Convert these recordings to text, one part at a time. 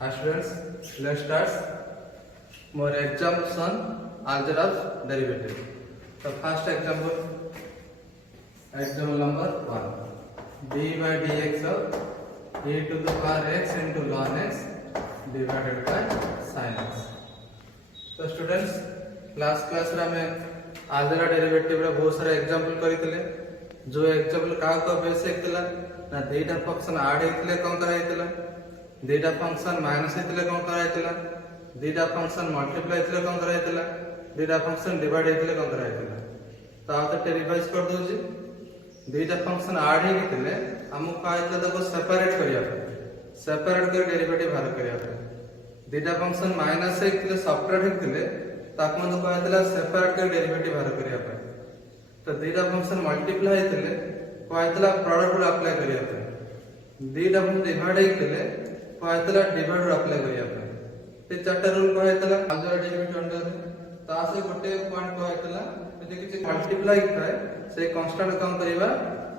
Hi students, let's start more examples on algebra of derivative. So first example number 1, d by dx of e to the power x into ln x divided by sin x. तो students class रे हमें algebra derivative रे बहुत सारा example करितले जो example का base हेतिला ना दुईटा फंक्शन ऐड हेतिले कोन कराइतला दुईटा फंक्शन माइनस हेतिले कोन कराइतला दुईटा फंक्शन मल्टीप्लाई हेतिले कोन कराइतला दुईटा फंक्शन डिवाइड हेतिले कोन कराइतला तो आ तो रिवाइज कर दोजी दुईटा फंक्शन ऐड हेतिले हमु काइतला ताको सेपरेट करिया सेपरेट कर डेरिवेटिव बाहर करिया दुईटा फंक्शन माइनस हेतिले सब्ट्रैक्ट हेतिले ताको मतो काइतला सेपरेट कर डेरिवेटिव बाहर करिया तो दुईटा फंक्शन मल्टीप्लाई हेतिले काइतला प्रोडक्ट रूल अप्लाई करिया दुईटा फंक्शन डिवाइड हेतिले काइतला डिवाइड रूल अप्लाई करिया ते चारटा रूल काइतला अलजेब्रा डेरिवेटिव अंडर ता से गोटे पॉइंट काइतला यदि किछि मल्टीप्लाई थाए से कांस्टेंट काम करिवा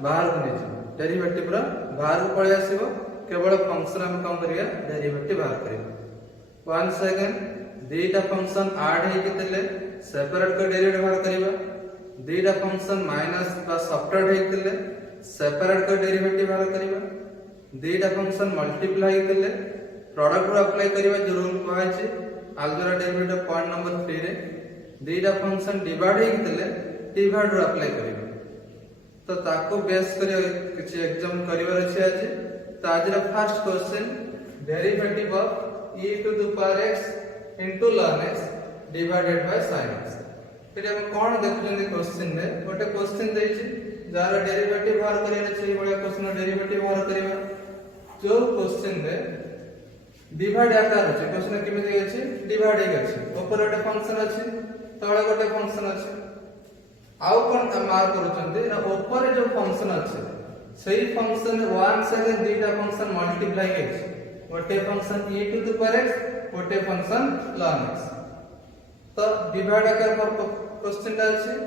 बाहर को नेछि डेरिवेटिव रा बाहर को पळे आसीबो केवल फंक्शन हम काम करिया डेरिवेटिव बाहर करिवा वन सेकंड दुईटा फंक्शन ऐड हे कितले सेपरेट कर डेरिवेटिव बाहर करिवा दुईटा फंक्शन माइनस बा सब्ट्रैक्ट हेतिले सेपरेट कर डेरिवेटिव बाहर करिवा दुईटा फंक्शन मल्टीप्लाई हेतिले प्रोडक्ट रूल अप्लाई करिवा जो रूल कहै छै अलजेब्रा डेरिवेटिव पॉइंट नंबर 3 रे दुईटा फंक्शन डिवाइड हेतिले डिवाइड रूल अप्लाई करिवा तो ताको बेस करिया किछि एग्जाम करिवार छै आज तो आज रा first question derivative of e to the power x into ln x divided by sin x एटा हम कोन देखुछन क्वेश्चन रे गोटे क्वेश्चन देछि जार डेरिवेटिव बाहर करिया छै बडा क्वेश्चन डेरिवेटिव बाहर करिवा जो क्वेश्चन रे डिवाइड आकार छै क्वेश्चन केमे दे छै डिवाइड हे छै ऊपर गोटे फंक्शन अछि तळे गोटे फंक्शन अछि आउ कोन मार्क करूछन्ते ना ऊपर जो फंक्शन अछि सेही फंक्शन 1 से दुईटा फंक्शन मल्टीप्लाई हे छै गोटे function e to the power x गोटे फंक्शन ln x तो डिवाइड आकार पर क्वेश्चन अछि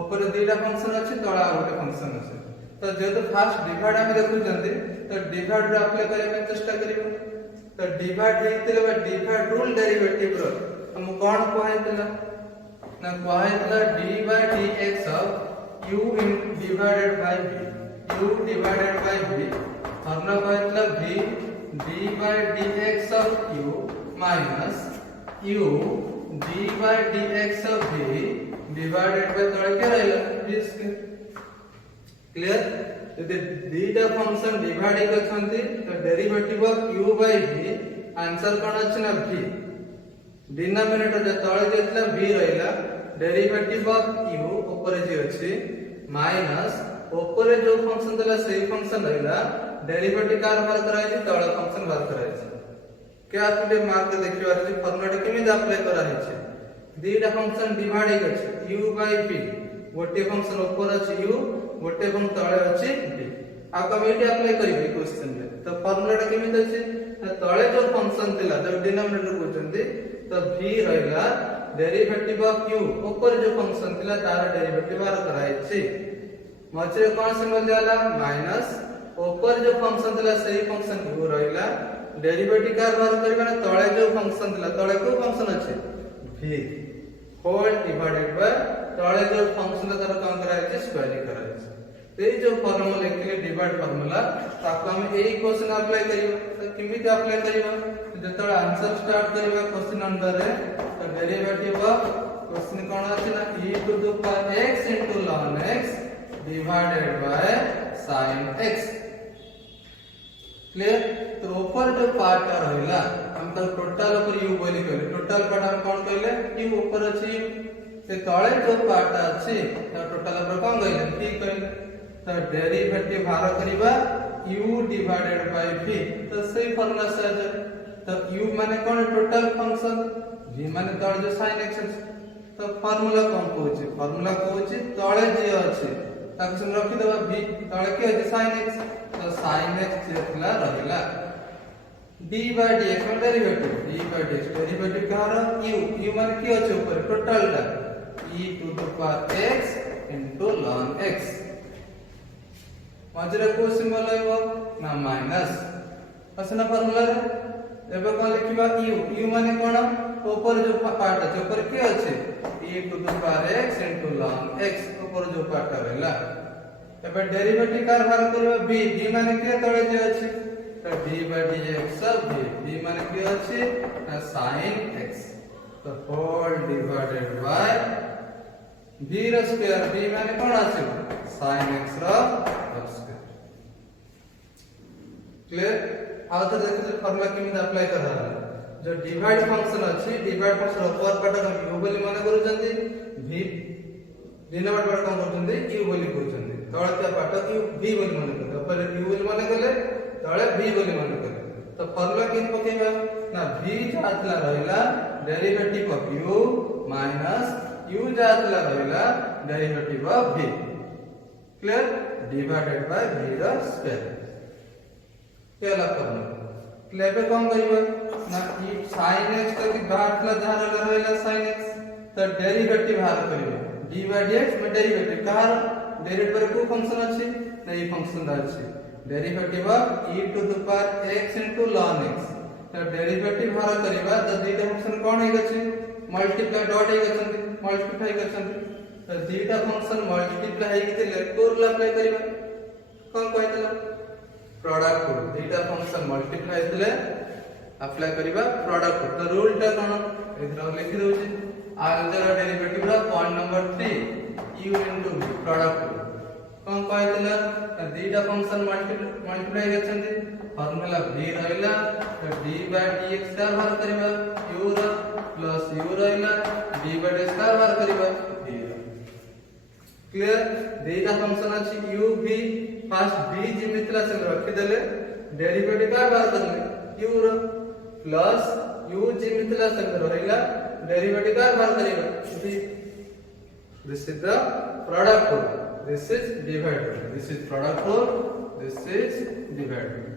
ऊपर दुईटा फंक्शन अछि तळा गोटे फंक्शन अछि तो जेतो फास्ट डिवाइड हम देखुछन्ते तो डिवाइड रे अप्लाई करबा चेष्टा करिवो तो डिवाइड हेतिले बा डिवाइड रूल डेरिवेटिव रो हम कोन कहैतला ना कहैतला d by dx of u in divided by v u divided by v हमने कहैतला v d by dx of u minus u d by dx of v divided by तळे के रहला v clear यदि दुईटा function divide करछन्ती तो derivative of u by v answer कोन अछि ना v डिनोमिनेटर जे तळे जेतला v रहला डेरिवेटिव ऑफ u ऊपर जे अछि माइनस ऊपर जो फंक्शन देला सेही फंक्शन रहला डेरिवेटिव कार बाहर कराइ छै तळे फंक्शन बाहर कराइ छै क्या तुले मार्क देखिबार छै फॉर्मूला केमे अप्लाई करा है छै दुईटा फंक्शन डिवाइड हे छै u by v गोटे फंक्शन ऊपर अछि u गोटे फंक्शन तळे अछि v आ कम एटी अप्लाई करिवे क्वेश्चन रे तो फॉर्मूला केमे दै छै तळे जो फंक्शन थिला जो डिनोमिनेटर कहउछन्ती तो v रहला डेरिवेटिव ऑफ u ऊपर जो फंक्शन थिला तार डेरिवेटिव बाहर कराइ छै मझे कोन सिंबल दियाला माइनस ऊपर जो फंक्शन थिला सेही फंक्शन u रहला डेरिवेटिव कार बाहर करबा ना तळे जो फंक्शन थिला तळे को फंक्शन अछि v होल डिवाइडेड बाय तळे जो फंक्शन तार काम कराइ छै स्क्वायर कराइ छै ते जो फार्मूला लिखले डिवाइड फार्मूला ताको हम एई क्वेश्चन अप्लाई करियो तो किमिति अप्लाई करियो जतळे आंसर स्टार्ट करियो क्वेश्चन अंडर रे तो डेरिवेटिव ऑफ क्वेश्चन कोन अछि ना e to the power x into ln x divided by sin x clear तो ऊपर जो पार्ट रहला हम तो टोटल ऊपर u बोली कहले टोटल पार्ट हम कोन कहले u ऊपर अछि से तळे जो पार्ट अछि तो टोटल ऊपर कोन कहले ठीक कहले तो डेरिवेटिव बाहर करिबा u डिवाइडेड बाय v तो सही फार्मूला से तो u माने कोन टोटल फंक्शन v माने तळे जो sin x तो फार्मूला कोन कहउछि फार्मूला कहउछि तळे जे अछि ताको हम रखि देबा v तळे के अछि sin x तो sin x जेतला रहला d by dx में derivative d by dx derivative कहार u माने की अछि ऊपर टोटल टा e to the power x into ln x मझरे को सिंबल आइबो ना माइनस असना फार्मूला रे एबे कोन लिखिबा u u माने कोन ऊपर जो पार्ट আছে ऊपर के আছে e to the power x into ln x ऊपर जो पार्ट रहला एबे डेरिवेटिव कार बाहर करबा b b माने के तळे जे আছে तो d by dx सब b b माने के আছে sin x तो होल डिवाइडेड बाय b ର स्क्वायर b माने कोन আছে sin x ର स्क्वायर क्लियर आउ तो देखो फार्मूला केमिति अप्लाई करा जो डिवाइड फंक्शन अछि डिवाइड फंक्शन अपर पार्ट हम u बोली माने करूचंती v डिनोमिनेटर पार्ट हम करूचंती u बोली करूचंती तळे त्या पार्ट u v बोली माने करते ऊपर u बोली माने करले तळे v बोली माने करले तो फार्मूला केमिति पकेबा ना v जातला रहला derivative of u minus u जातला रहला derivative of v clear divided by v the square केला करना क्लेबे कौन करिबा ना ई sin x तक बाटला धार रहला sin x तो डेरिवेटिव बाहर करिबा d by dx में डेरिवेटिव कहार डेरिवेटिव पर को फंक्शन अछि ना ई फंक्शन अछि derivative of e to the power x into ln x तो डेरिवेटिव बाहर करिबा तो दीटा फंक्शन कोन हे गछि मल्टीप्लाई डॉट हे गछंती मल्टीप्लाई करछंती तो दीटा फंक्शन मल्टीप्लाई हे गथिले कोर अप्लाई करिबा कोन कहतला प्रोडक्ट रूल दीटा फंक्शन मल्टीप्लाई हेतले अप्लाई करिबा प्रोडक्ट तो रूल टा कोन एथरा लिखि दउची आल्जर डेरिवेटिव रा point number 3 u into v product rule कोन कहतला दीटा फंक्शन मल्टीप्लाई गछंती फार्मूला v रहला तो d by dx का बाहर करिबा u रा प्लस u रहला d by dx का बाहर करिबा v रा क्लियर दीटा फंक्शन अछि u v फर्स्ट b जिमितला से रखि देले डेरिवेटिव का बाहर करले u रो प्लस u जिमितला से रहइला डेरिवेटिव का बाहर करिबा v this is the product rule this is divide rule this is product rule this is divide rule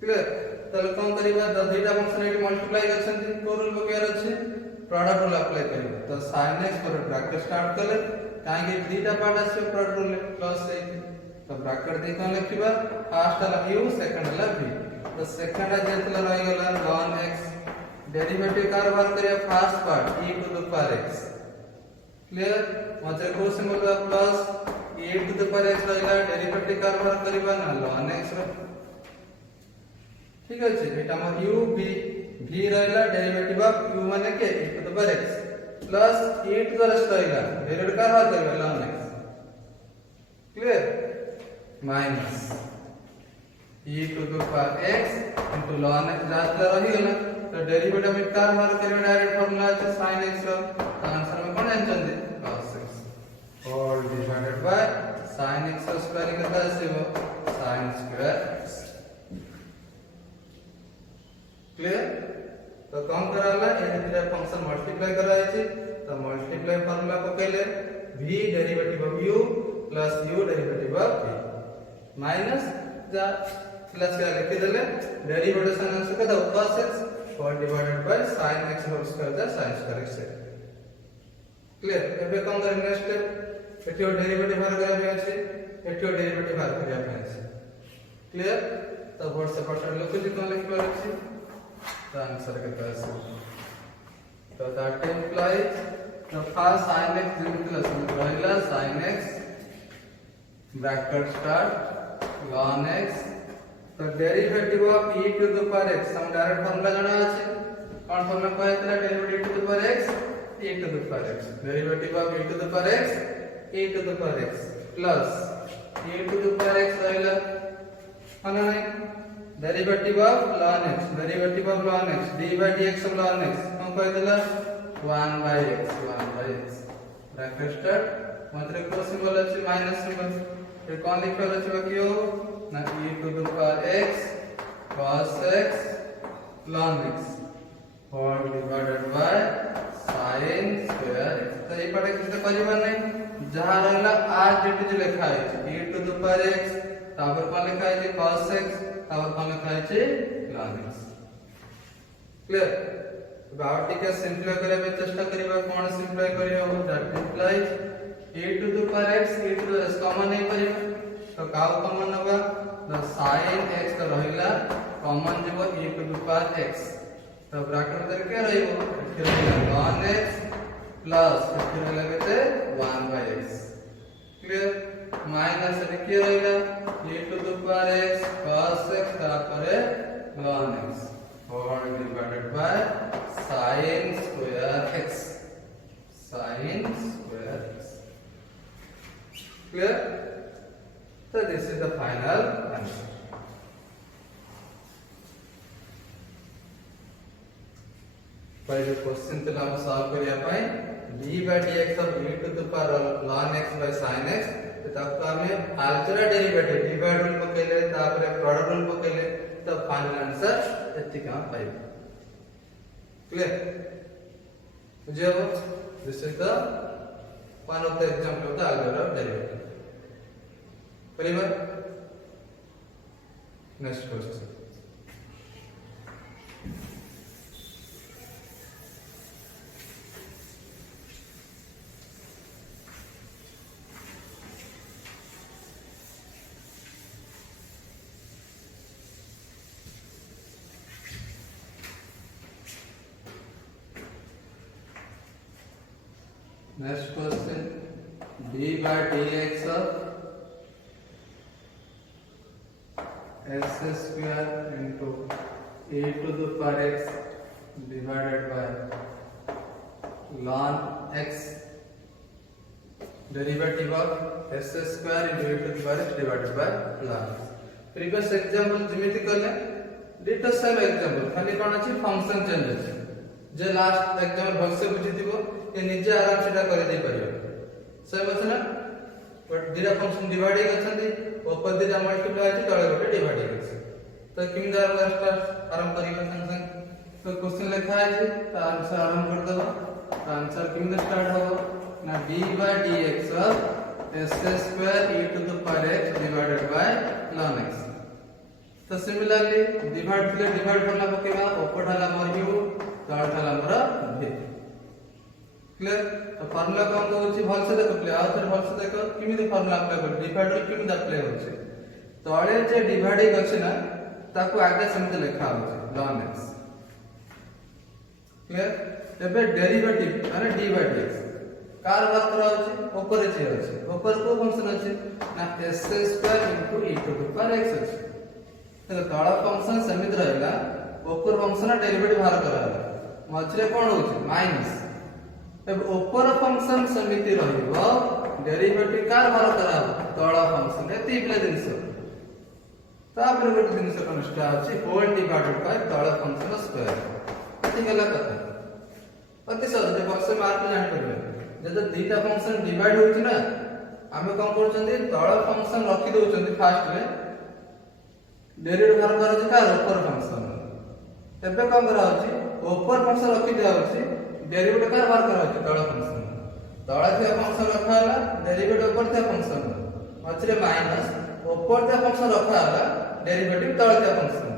clear तले कोन करिबा द दीटा फंक्शन एटी मल्टीप्लाई करछंती को रूल बगैर अछि प्रोडक्ट रूल अप्लाई करिबा तो sin x पर ब्रैकेट स्टार्ट करले काहे कि दीटा पार्ट আছে प्रोडक्ट रूल प्लस है तो ब्रैकेट दे कोन लिखिबा फर्स्ट वाला u सेकंड वाला v तो सेकंड जेतला रहि गेला ln x डेरिवेटिव का बाहर करिया first part e to the power x clear मतलब को सिंबल का plus e to the power x रहला डेरिवेटिव का बाहर करिबा ना ln x रो ठीक अछि एटा हमर u v रहला डेरिवेटिव ऑफ u माने के e to the power x plus e to the rest रहला डेरिवेटिव का बाहर करिबा ln x clear minus e to the power x into ln x जातला रहि गेला तो डेरिवेटिव में का बाहर करिबा डायरेक्ट फार्मूला है sin x रो आंसर में कोन आंसर दे cos x all divided by sin x square कितना आसीबो sin स्क्वायर x क्लियर तो कौन कराला ए दीटा फंक्शन मल्टीप्लाई कराई छी तो मल्टीप्लाई फार्मूला पकेले v derivative of u plus u derivative of v minus जा प्लस का लिख देले डेरिवेटिव आंसर का cos x all divided by sin x whole square the sin square x clear एबे कोन कर नेक्स्ट स्टेप एटियो डेरिवेटिव बाहर करा अछि एटियो डेरिवेटिव बाहर करा अछि क्लियर तो वर्ड से पर्सन लोग जी कोन लिखबा अछि the answer कितना है तो that implies the first sin x जिमितला रहला sin x bracket start ln x तो derivative of e to the power x हम डायरेक्ट फार्मूला जाना अछि कोन फार्मूला कहतला derivative to the power x e to the power x derivative of e to the power x e to the power x plus e to the power x रहला है ना derivative of ln x derivative of ln x d by dx of ln x हम कह देला 1 by x bracket start मतलब को symbol अछि minus symbol फिर कोन लिखल अछि बाकी हो ना e to the power x cos x ln x all divided by sin square x तो ये पढ़े किसे परिवार नहीं जहां रहला r जेट जो लिखा है e to the power x तापर कोन लिखा है cos x तापर कोन लिखा है ln x क्लियर अब आउट टिके सिंपलीफाई करे पे चेष्टा करिबा कोन सिंपलीफाई करियो that implies e to the power x e to द s कॉमन नहीं करियो तो का कॉमन होगा द sin x का रहिला कॉमन जीव e to the power x तो ब्रैकेट में क्या रहिबो एठी रहिला ln x प्लस एठी रहिला केते 1/x क्लियर माइनस एठी क्या रहिला e to the power x cos x तापरे ln x और divided by sin square x sin square x clear so this is the final answer पहले क्वेश्चन तो हम सॉल्व करिया पाए d by dx of e to the power ln x by sin x तो तब हमें algebra derivative divide rule पकेले तापर product rule पकेले तो फाइनल आंसर एति का पाइब क्लियर बुझियो this is the one of the example of the algebra of derivative clear next question next question d by dx of s square into e to the power x divided by ln x derivative of s square into e to the power x divided by ln x previous example जेमिति करले ditto same example खाली कोन अछि function change अछि जे last example भलसे बुझितिबो ये निजे आराम से कर दे परियो सही बस ना बट दिरा फंक्शन डिवाइड हे गछंती ऊपर दिरा मल्टीप्लाई अछि तळे गोटे डिवाइड हे गछ तो किम दार स्टार्ट आराम करियो संग तो क्वेश्चन लिखा है तो आंसर आराम कर दबो तो आंसर किम द स्टार्ट हो ना d by dx of s square e to the power x divided by ln x तो सिमिलरली डिवाइड करला पकेबा ऊपर ढाला मोर u तळ ढाला मोर v क्लियर तो फार्मूला कौन होची भल से देखो प्ले आउट भल से देखो किमिति फार्मूला अप्लाई कर डिवाइड रे किमिति अप्लाई होची तळे जे डिवाइड अछि ना ताको आगे समिति लिखा होची ln x क्लियर एबे डेरिवेटिव माने d by dx कार बात करा होची ऊपर जे अछि ऊपर को फंक्शन अछि ना s square into e to the power x अछि तो तळ फंक्शन समिति रहला ऊपर फंक्शन डेरिवेटिव बाहर करा मझरे कोन होची माइनस तब ऊपर फंक्शन समिति रहिबो डेरिवेटिव कार बाहर करा तळ फंक्शन एति प्ले जिंस तापर गोटे जिंस कनस्टा अछि होल डिवाइडेड बाय तळ फंक्शन स्क्वायर एति गला कथा अति सहज जे बक्स मार्क जानि परबे जद दीटा फंक्शन डिवाइड होछि ना आमे कोन करछन्ती तळ फंक्शन रखि दोछन्ती फास्ट में डेरिवेटिव बाहर करा छै कार ऊपर फंक्शन तबे कोन करा होछि ऊपर फंक्शन रखि दिया होछि डेरिवेटिव कार बाहर करा होछि तळ फंक्शन तळ थे फंक्शन रखा हला डेरिवेटिव ऊपर थे फंक्शन मछरे माइनस ऊपर थे फंक्शन रखा हला डेरिवेटिव तळ थे फंक्शन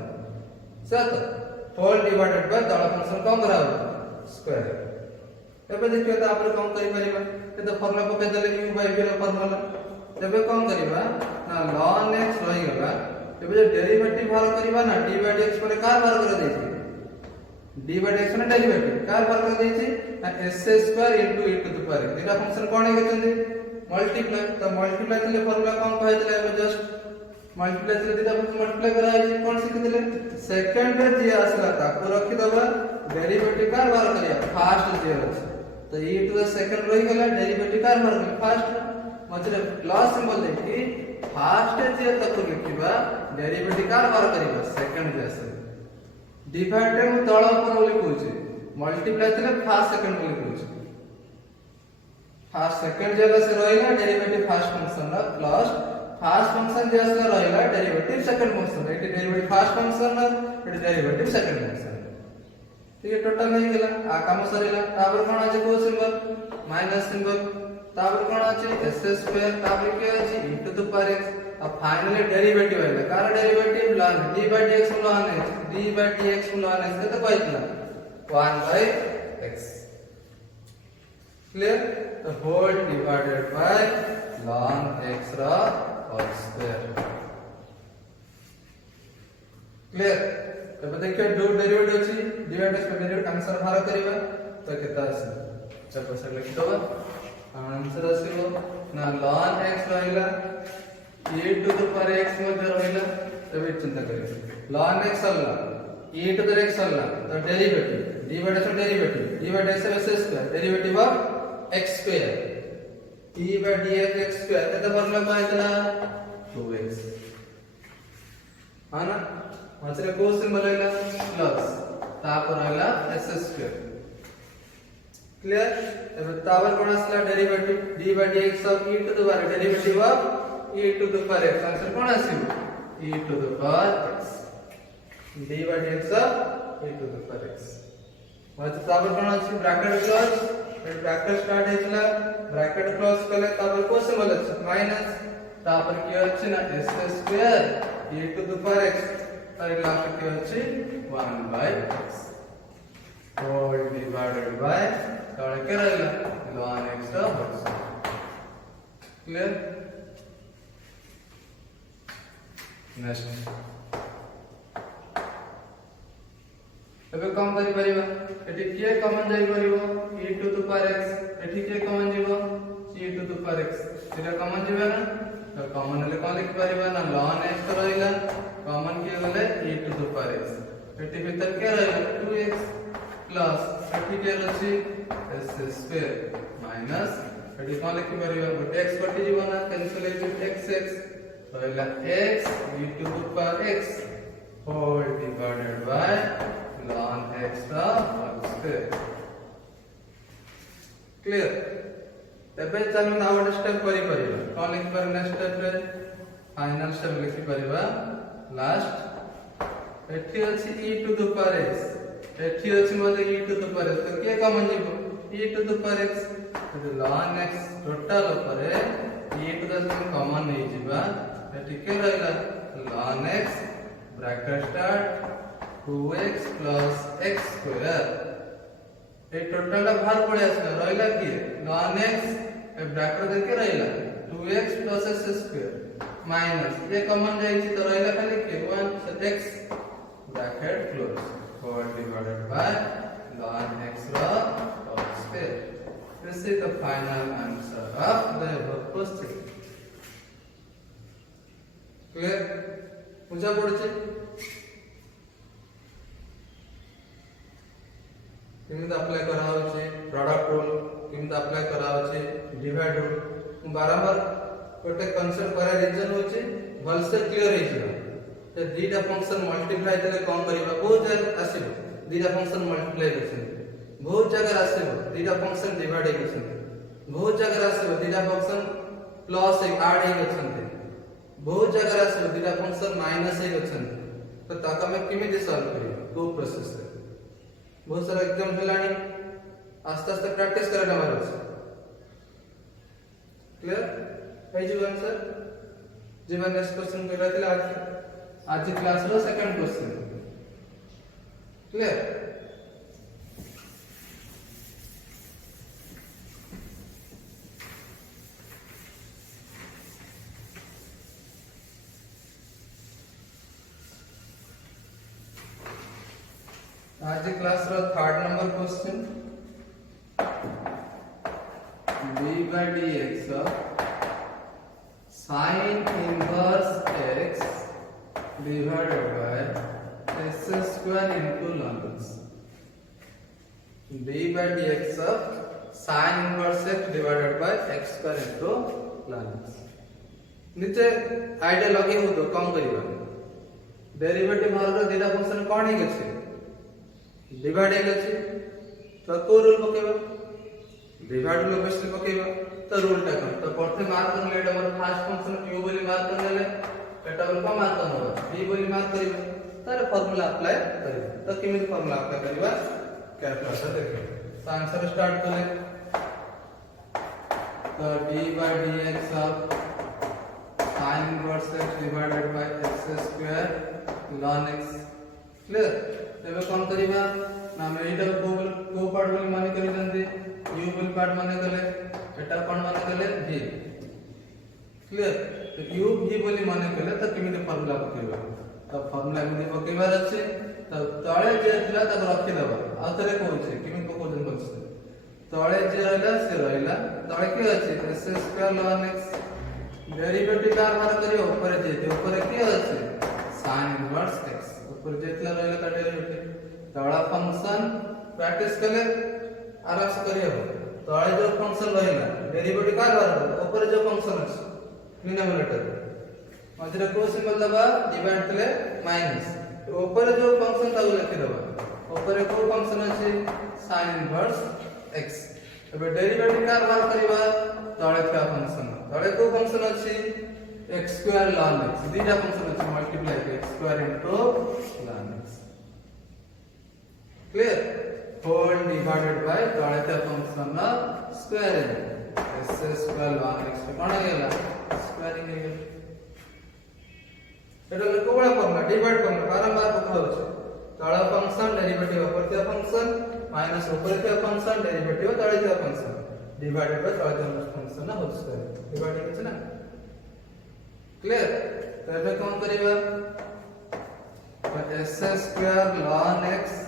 सत होल डिवाइडेड बाय तळ फंक्शन कोन करा होछि स्क्वायर एबे देखियो त आपरे कोन करि परिबा ए त फार्मूला पके देले u by v रो फार्मूला एबे कोन करिबा ना ln x रहि गला एबे जे डेरिवेटिव बाहर करिबा ना d by dx पर कार बाहर कर देछि d by dx ने डेरिवेटिव कार बाहर कर देछि ना s square into e to the power दिटा फंक्शन कोन हे गछन्ती मल्टीप्लाई तो मल्टीप्लाई तले फार्मूला कोन कहै तले एबे जस्ट मल्टीप्लाई तले दिटा फंक्शन मल्टीप्लाई करा है कोन सिखि देले सेकंड रे जे आसला ताको रखि दबा डेरिवेटिव कार बाहर करिया फास्ट जे अछि तो e टू द सेकंड रहि गेला डेरिवेटिव कार बाहर करिया फास्ट मछरे प्लस सिंबल देखि फास्ट जे तक लिखिबा डेरिवेटिव कार बाहर करिबा सेकंड जे आसे डिवाइड रे तळ ऊपर बोली कहूची मल्टीप्लाई तले फास्ट सेकंड बोली कहूची फास्ट सेकंड जगह से रहिला डेरिवेटिव फास्ट फंक्शन रा प्लस फास्ट फंक्शन जे आसे रहिला derivative second function eighty derivative fast function रा एटी डेरिवेटिव सेकंड फंक्शन ठीक है टोटल नहीं गेला आ काम सरिला तापर कोन अछि को सिंबल माइनस सिंबल तापर कोन अछि s स्क्वायर तापर के अछि e to the power x अब फाइनली डेरिवेटिव आइला कार derivative ln d by dx ln x d by dx ln x तो कहइतला 1 by x clear the whole divided by ln x ra whole square clear बाहर करबा तो केता आसे जब से लिख दबा आंसर आसीबो ना ln x रहिला e to the power x मध्ये रहिला तबे चिंता करियो ln x अल्ला e टू द x अल्ला तो derivative d by dx derivative d by dx is square derivative of x square e by dx x square केता फॉर्मूला काय इतना 2x हाना मचरे को सिंबल आइला प्लस तापर आइला s स्क्वायर क्लियर अब तापर कोन आसला derivative d by dx of e to the power derivative of e to the power x answer कोन आसीबो e to the power x d by dx of e to the power x मच तापर कोन आसी bracket close bracket start हेतला bracket close कले तापर को सिंबल अछि माइनस तापर की अछि ना s square e to the power x और लास्ट की अछि 1 by x all divided by तळे के रहला ln x the whole clear next एबे कम करि परिबा एठी के कॉमन जाई परिबो e to the power x एठी के कॉमन जीवो e to the power x Etah common जीवे ना तो कॉमन ले कोन लिख परिबा ना ln x रहिला कॉमन के गले e to the power x एठी भीतर के रहला 2x प्लस एठी के अछि s स्क्वायर माइनस एठी कोन लिख परिबा गोटे x कटि जीवो ना कैंसिल x रहला x e to the power x whole divided by ln x the whole square clear तबे चलो ना गोटे स्टेप करि परिबा कोन लिख पर नेक्स्ट स्टेप रे फाइनल स्टेप लिखि परिबा लास्ट एठी अछि e to the power x एठी अछि मते e to the power x तो के कॉमन जीवो e to the power x तो ln x टोटल ऊपर e to the कॉमन नै जीवा एठी के रहला ln x bracket start 2x plus x square ए टोटल ला बाहर पड़े आसला रहला की ln x ए ब्रैकेट दे के रहला 2x plus x square minus ये कॉमन जाई छी तो रहला खाली के 1 x ब्रैकेट क्लोज और divided bye ln x whole square this is the final answer of the above question clear बुझा पड़ছে किमित अप्लाई करा होचे प्रोडक्ट रूल किमित अप्लाई करा होचे डिवाइड रूल बारंबार गोटे कांसेप्ट करा रीजन होचे भल से क्लियर हे जिवा ते दीटा फंक्शन मल्टीप्लाई तले कम करबा बहुत जगह आसीबो दीटा फंक्शन मल्टीप्लाई करछन बहुत जगह आसीबो दीटा फंक्शन डिवाइड हे करछन बहुत जगह आसीबो दीटा फंक्शन प्लस एक ऐड हे करछन बहुत जगह आसीबो दीटा फंक्शन माइनस हे करछन तो ताका में किमित सॉल्व करियो को प्रोसेस है बहुत सारा एग्जाम हेलानी आस्ते आस्ते प्रैक्टिस करना मारो क्लियर है जो आंसर जीवन नेक्स्ट क्वेश्चन कर रहा था आज क्लास रो सेकंड क्वेश्चन क्लियर आज क्लास रो third number question d by dx of sin inverse x divided by s square into ln x d by dx of sin inverse x divided by x square into ln x नीचे idea लगे हो तो कम करिबा derivative भाग रो दिला function कोन हे छै divide हे अछि तो को रूल पकेबा डिवाइड रूल बेसिस पकेबा तो रूल टा कर तो प्रथम मार्क कर लेटा हमर फर्स्ट फंक्शन q बोली मार्क कर लेले एटा बोली को मार्क करबा b बोली मार्क करिबा तार फार्मूला अप्लाई करिबा तो किमित फार्मूला अप्लाई करिबा कैलकुलेटर देखिए तो आंसर स्टार्ट करें तो d by dx of sin inverse x divided by x square ln x clear तबे कोन करिबा ना हम एटा को पार्ट बोली माने करि जंदे u बोली पार्ट माने गले एटा कोन माने गले v क्लियर तो u v बोली माने गले तो किमित फार्मूला पकेबा तो फार्मूला में पकेबार अछि तो तळे जे थिला त रखि देबा आथरे कहूचे किमी पकोजन बलसे तळे जे रहला से रहला तळे के अछि s square ln x derivative का बाहर करियो ऊपर जे ऊपर के अछि sin इनवर्स x ऊपर जेतला रहला का डेरिवेटिव तळा फंक्शन प्रैक्टिस कले आराम से करियो तळे जो फंक्शन रहला डेरिवेटिव का बाहर ऊपर जो फंक्शन अछि डिनोमिनेटर मझरे को सिंबल दबा डिवाइड कले माइनस ऊपर जो फंक्शन ताऊ लिखि दबा ऊपर को फंक्शन अछि sin इनवर्स x अब डेरिवेटिव का बाहर करिबा तळे का फंक्शन तळे को फंक्शन अछि x स्क्वायर ln x दीटा फंक्शन अछि multiply x square into ln x clear whole divided by तळे का फंक्शन ना square s square ln x कोन गेला स्क्वायरिंग गेला एटा कोबळा फॉर्मुला डिवाइड फॉर्मुला बारंबार पकाउछ तळे फंक्शन डेरिवेटिव ऊपर का फंक्शन माइनस ऊपर का फंक्शन डेरिवेटिव तळे का फंक्शन डिवाइडेड बाय तळे का फंक्शन ना होल स्क्वायर डिवाइड अछि ना क्लियर तो एबे कोन करिबा तो s square ln x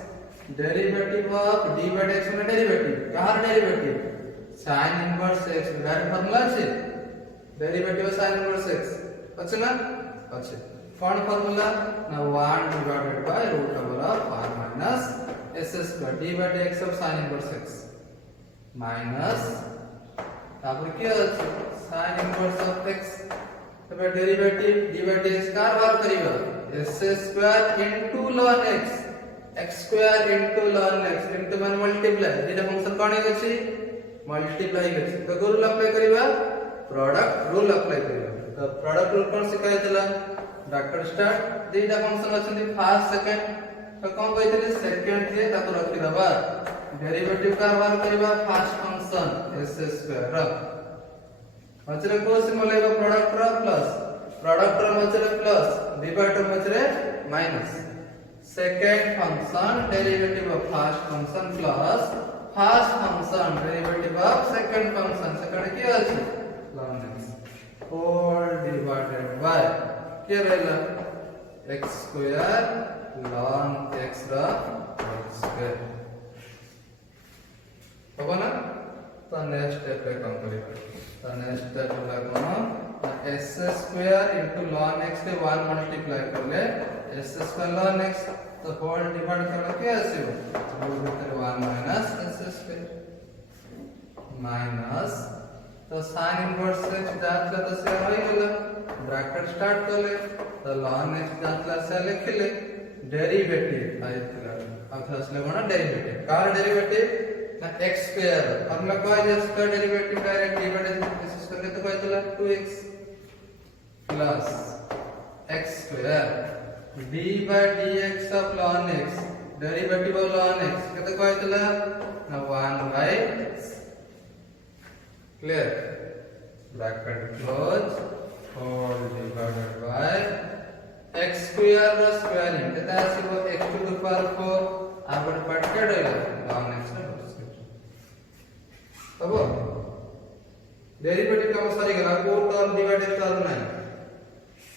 derivative of d by x में डेरिवेटिव कहार derivative sin inverse x direct formula अछि डेरिवेटिव sin इनवर्स x अछि ना अछि कोन फार्मूला ना 1 divided by root over of r minus s square d by x of sin inverse x minus तापर के अछि sin इनवर्स ऑफ x तबे डेरिवेटिव d बाय dx का बार करिबा s square into ln x x square into ln x into मान multiply जेटा function कोन अछि multiply अछि तो रूल अप्लाई करिबा प्रोडक्ट रूल अप्लाई करिबा तो प्रोडक्ट रूल कोन सिखाइ देला ब्रैकेट स्टार्ट दीटा फंक्शन अछि फर्स्ट सेकंड तो कोन कहैतले सेकंड के ताको रखि दबा डेरिवेटिव का बार करिबा फर्स्ट फंक्शन s स्क्वायर र मचरे को सिंबल लेबा प्रोडक्ट र मचरे प्लस डिवाइडर मचरे minus second function derivative of first function plus first function derivative of second function second के अछि ln x whole divided by के रहला x स्क्वायर ln x रा होल स्क्वायर होबा ना तो नेक्स्ट स्टेप पे काम करिबा तो नेक्स्ट स्टेप होला कोन s square into ln x के 1 मल्टीप्लाई करले s स्क्वायर ln x तो होल डिवाइड करले के आसीबो तो भीतर 1 माइनस s स्क्वायर माइनस तो sin इनवर्स x जातला तो से होई गेला ब्रैकेट स्टार्ट करले तो ln x जातला से लिखले डेरिवेटिव आइतला अब असले कोन डेरिवेटिव कार डेरिवेटिव ना x स्क्वायर हम लोग को x का डेरिवेटिव डायरेक्ट डिवाइड इस करके तो कहतला 2x plus x square d by dx of ln x derivative of ln x केते कहतला ना 1 by clear bracket close whole divided by x square रो स्क्वायरिंग केते आसीबो x टू द पावर 4 आबर पटके डला ln x रो तब डेरिवेटिव का सरी गला को टर्म डिवाइडेड टर्म नहीं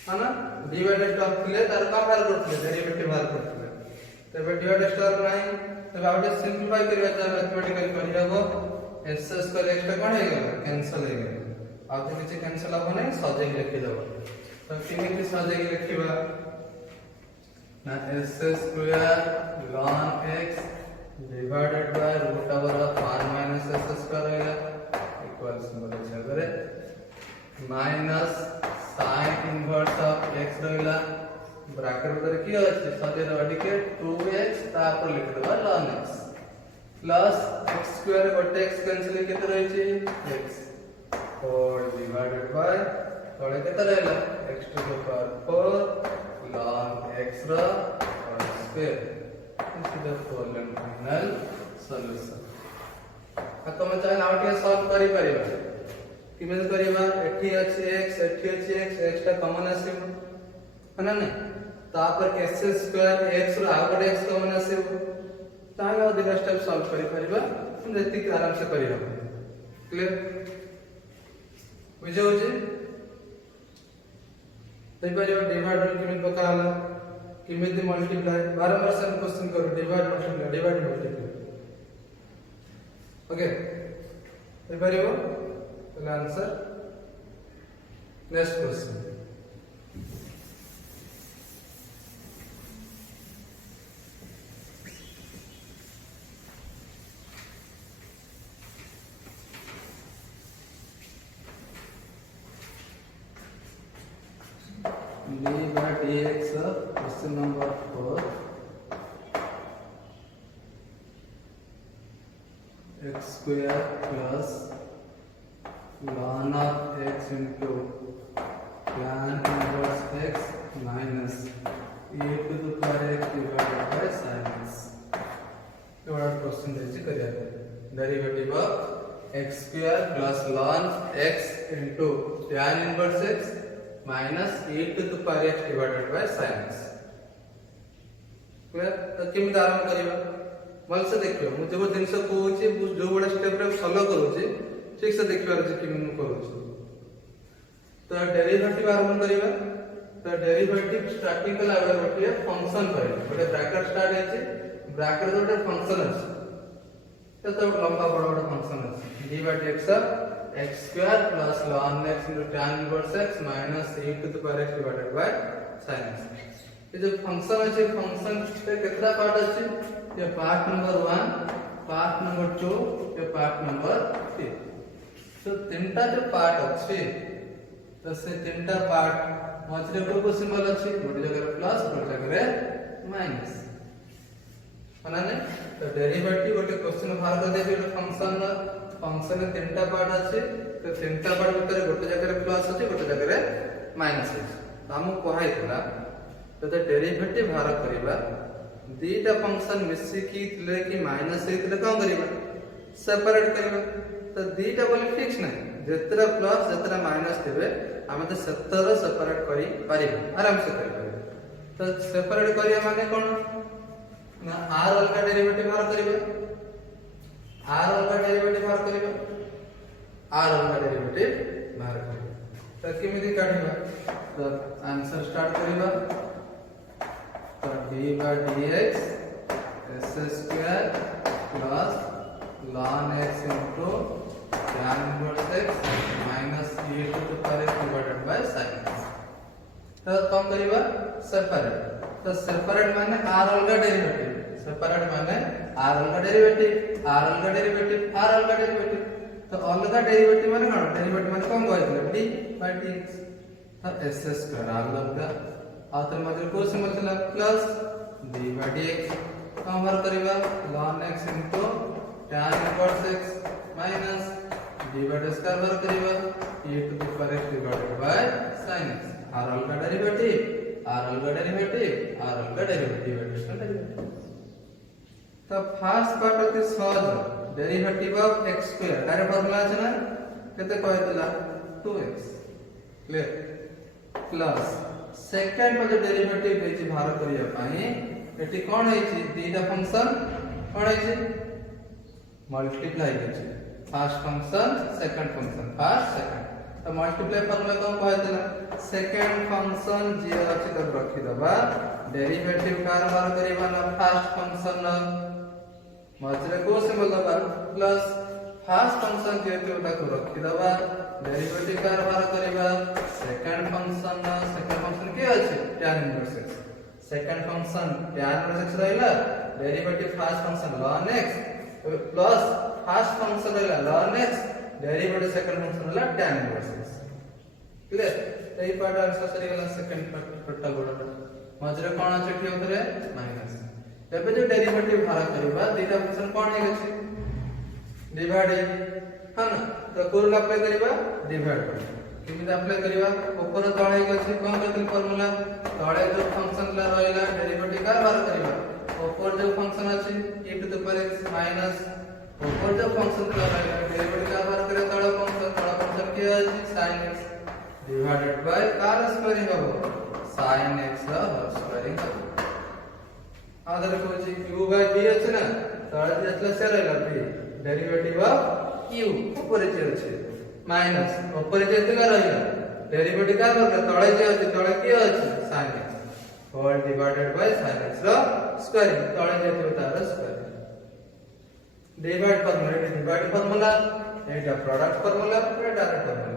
है ना डिवाइडेड टर्म थिले तार का बाहर करथले डेरिवेटिव बाहर करथले तबे डिवाइडेड टर्म नहीं तबे आउट सिंपलीफाई करबा त मैथमेटिकल करियाबो s स्क्वायर x टा कोन हे गेला कैंसिल हे गेला अब तो किछि कैंसिल हो नहीं सजे के लिखि दबो तो केमिति सजे के लिखिबा ना s square ln x divided by root over of r minus s square रहेगा इक्वल सिंबल से करे minus sin inverse of x रहेगा ब्रैकेट उधर की अछि सजे दबा के 2x तापर लिख दबा ln x plus x square बटे x कैंसिल केते रहै छै x और डिवाइडेड बाय तळे केते रहला x to the power 4 ln x रा whole square this is the full and final solution आता हम चाहे नाउ के सॉल्व करि परिबा किमे करिबा एठी अछि x एठी अछि x टा कॉमन आसीबो हना नै तापर x स्क्वायर x रो आगड x कॉमन आसीबो ताले अधिक स्टेप सॉल्व करि परिबा हम जति आराम से करि रहब क्लियर बुझौ जे तै परिबा डिवाइडर किमे पकाला किमिति मल्टीप्लाई बारंबार से क्वेश्चन करो डिवाइड मल्टीप्लाई ओके ए परिबो तो answer next question d by dx question number 4 x square plus ln of x into tan inverse x minus e to the power x divided by sin x ये वाला question देखिए करिया derivative of x square plus ln x into tan inverse x minus e to the power x divided by sin x clear तो केमिति आरंभ करिबा भल से देखियो मु जो जिंस कहूची जो बड़ा स्टेप रे फॉलो करूची ठीक से देखिबार जे केमिति करूची तो डेरिवेटिव आरंभ करिबा तो डेरिवेटिव स्टार्टिंग कला बड़ा गोटे फंक्शन करिबा गोटे ब्रैकेट स्टार्ट हेची ब्रैकेट गोटे फंक्शन अछि तो लंबा बड़ा बड़ा फंक्शन अछि d by dx x square plus ln x into tan inverse x minus e to the power x divided by sin x ये जो फंक्शन है फंक्शन पे कितना पार्ट है ये पार्ट नंबर 1 पार्ट नंबर 2 ये पार्ट नंबर 3 तो तीनटा जो पार्ट अछि तो से तीनटा पार्ट मझरे को सिंबल अछि गोटे जगह प्लस गोटे जगह माइनस माने तो डेरिवेटिव गोटे क्वेश्चन बाहर कर दे फंक्शन में तीनटा पार्ट अछि तो तीनटा पार्ट भीतर गोटे जगह प्लस अछि गोटे जगह माइनस अछि हम कहै थला तो डेरिवेटिव बाहर करबा दीटा फंक्शन मिसी की ले कि माइनस हेतले कोन करबा सेपरेट करबा तो दीटा बोले फिक्स नहीं जेतरा प्लस जेतरा माइनस देबे हम तो सेतर सेपरेट करी परिबा आराम से करी परिबा तो सेपरेट करिया माने कोन ना r अलगा डेरिवेटिव बाहर करबा r अलगा डेरिवेटिव बाहर करबा r अलगा डेरिवेटिव बाहर करबा तो केमिति काढिबा तो आंसर स्टार्ट करबा तो d by dx s square plus ln x into tan inverse x minus e to the power x divided by sin x तो कौन करिबा सेपरेट तो सेपरेट माने r अलगा डेरिवेटिव सेपरेट माने r अलगा डेरिवेटिव r अलगा डेरिवेटिव r अलगा डेरिवेटिव तो अलगा डेरिवेटिव माने कोन डेरिवेटिव माने कौन कहथिले d by dx तो s square अलगा आतर मध्य को सिंबल चला प्लस d by dx तो हमार करिबा ln x into tan inverse x minus d by dx का बार करिबा e to the power x divided by sin x r अलगा डेरिवेटिव r अलगा डेरिवेटिव r अलगा डेरिवेटिव तो फर्स्ट पार्ट होती सहज derivative of x square direct formula আছে না কেতে কইতলা 2x क्लियर प्लस सेकंड पर जो डेरिवेटिव हेची बाहर करिया पाई एटी कोन हेची दीटा फंक्शन कोन हेची मल्टीप्लाई हेची first function second first second तो मल्टीप्लाई फार्मूला कोन कहतला सेकंड फंक्शन जे अछि त रखि दबा डेरिवेटिव कार बाहर करिबा ना फर्स्ट फंक्शन मझरे को सिंबल दबा प्लस फर्स्ट फंक्शन जेते को रखि दबा डेरिवेटिव कार बाहर करिबा सेकंड फंक्शन के अछि tan inverse x second function tan inverse x रहला derivative first function ln x plus first function रहला ln x derivative second function रहला tan इनवर्स x क्लियर एई पार्ट आंसर सरी गला सेकंड पार्ट टोटल बड़ा मझरे कोन अछि कि उतरे माइनस एबे जो डेरिवेटिव बाहर करिबा दीटा फंक्शन कोन हे अछि डिवाइड है ना तो कोन अप्लाई करिबा डिवाइड किमित अप्लाई करिबा ऊपर तळे अछि कोन करथिल फार्मूला तळे जो फंक्शन ला रहइला डेरिवेटिव का बाहर करिबा ऊपर जो फंक्शन अछि e to the power x minus ऊपर जो फंक्शन ला रहइला डेरिवेटिव का बाहर करे तळे फंक्शन के अछि sin x divided bye r squaring हो sin x होल स्क्वायरिंग आदर कोची u by v अछि ना तळे जेतला से रहइला v डेरिवेटिव ऑफ u ऊपर जे अछि माइनस ऊपर जेतला रहइला डेरिवेटिव का करला तळे जे अछि तळे के अछि sin x whole divided by sin x रो स्क्वायर तळे जेते तार स्क्वायर डिवाइड फॉर्मूला एटा प्रोडक्ट फॉर्मूला एटा डायरेक्ट फॉर्मूला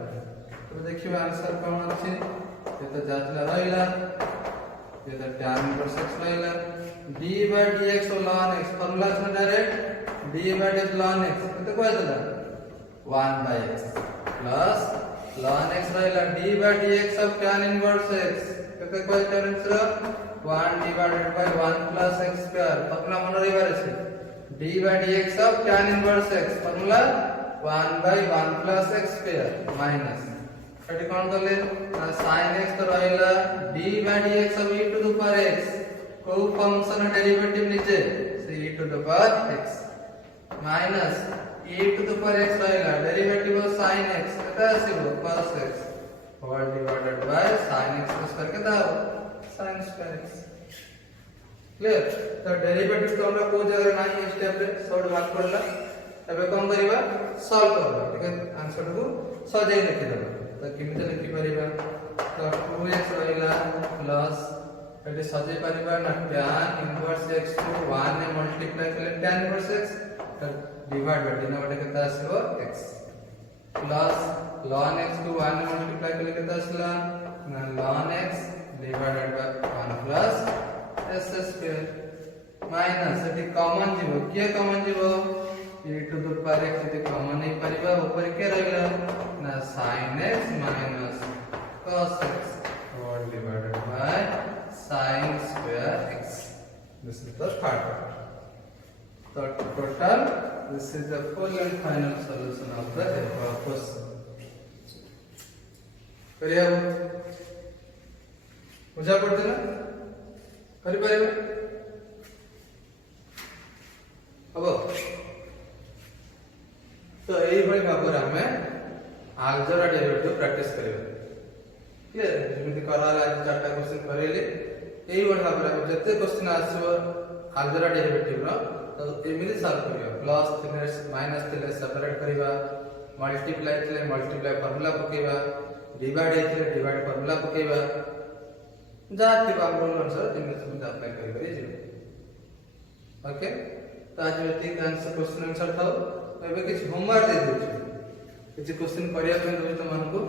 तो देखिबा आंसर कोन अछि ये तो जातला रहइला ये तो tan inverse x रहइला d by dx ln x formula से direct d by dx ln x तो कोइ देला 1 by x plus ln x रहइला d by dx of tan inverse x तो कोइ tan inverse 1 divided by 1 plus x square formula मन रहिबार अछि d by dx of tan inverse x formula 1 by 1 plus x square minus एटी कोन करले sin x तो रहइला d by dx of e to the power x को function derivative लीजिए से e to the power x minus e to the power x रहइला derivative of sin x कता आसीबो cos x whole divided by sin x करके दाओ sin square x clear तो derivative तो हमरा को जगह नाही स्टेप रे शॉर्ट भाग पड़ला एबे कम करिबा सॉल्व करबा ठीक है आंसर को सजाई लिखि देबा तो किमिते लिखि परिबा तो 2x रहइला प्लस एटे सजाई परिबा ना tan इनवर्स x को 1 ने मल्टीप्लाई करले tan इनवर्स x तो डिवाइड बाय डिनोमिनेटर केता आसीबो x प्लस ln x को 1 ने मल्टीप्लाई करले केता आसला ना ln x divided by 1 plus s square minus एटी कॉमन जीवो के कॉमन जीवो e to the power x एटी कॉमन नहीं परिबा ऊपर के रहला ना sin x minus cos x all divided by sin square x this is the third part so total this is the full and final solution of the question करिया बुझा पड़ते ना करि पाइबे अब तो एई भली भाबर हमें अलजेब्रा डेरिवेटिव प्रैक्टिस करिबे क्लियर जेमिति कराला आज चारटा क्वेश्चन करेले एई भली भाबर हम जते क्वेश्चन आसीबो अलजेब्रा डेरिवेटिव रो तो एमिति सॉल्व करियो प्लस थिनेस माइनस थिनेस सेपरेट करिबा मल्टीप्लाई थिले मल्टीप्लाई फार्मूला पकेबा डिवाइड थिले डिवाइड फार्मूला पकेबा जाति बाबुल अनुसार जिन सब अप्लाई करि करि जे ओके तो आज ठीक आंसर क्वेश्चन आंसर था एबे किछ होमवर्क दे दे किछ क्वेश्चन करिया पे दोस्त तो मानको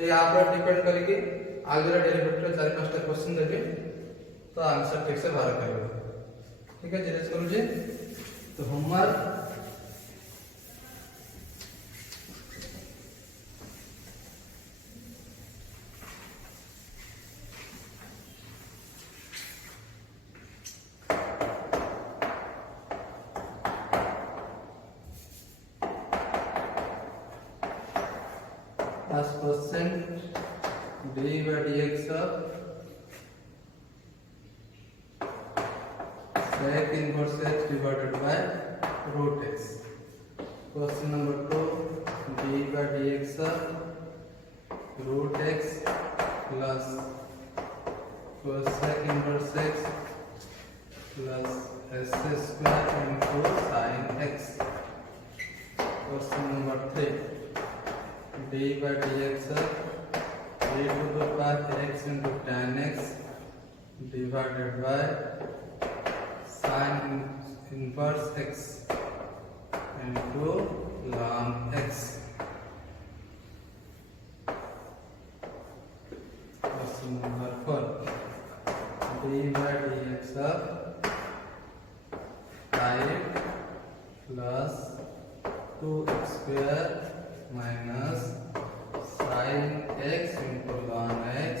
ए यहाँ पर डिपेंड करेगी अलजेब्रा डेरिवेटिव 4-5 टा क्वेश्चन देबे तो आंसर ठीक से बाहर करियो ठीक है जल्दी करू जी तो homework as percent d by dx of sec inverse x divided by root x. Question number 2 d by dx of root x plus cosec inverse x plus s square into sin x. Question number 3 d by dx of a to the power x into tan x divided by sin inverse x into ln x. Question number 4 d by dx of 5 plus 2x square minus sin x into ln x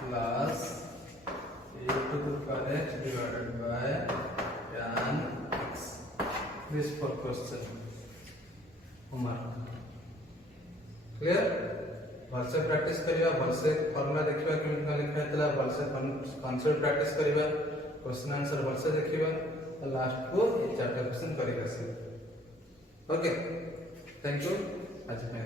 plus a to the power x divided by tan x. This for question. Homework. Clear? भलसे practice करिया भलसे formula देखिबा केमिति लिखा हेतला भलसे concept practice करिबा question answer भलसे देखिबा और लास्ट को ये चारटा क्वेश्चन करि आसी ओके थैंक यू आज मैं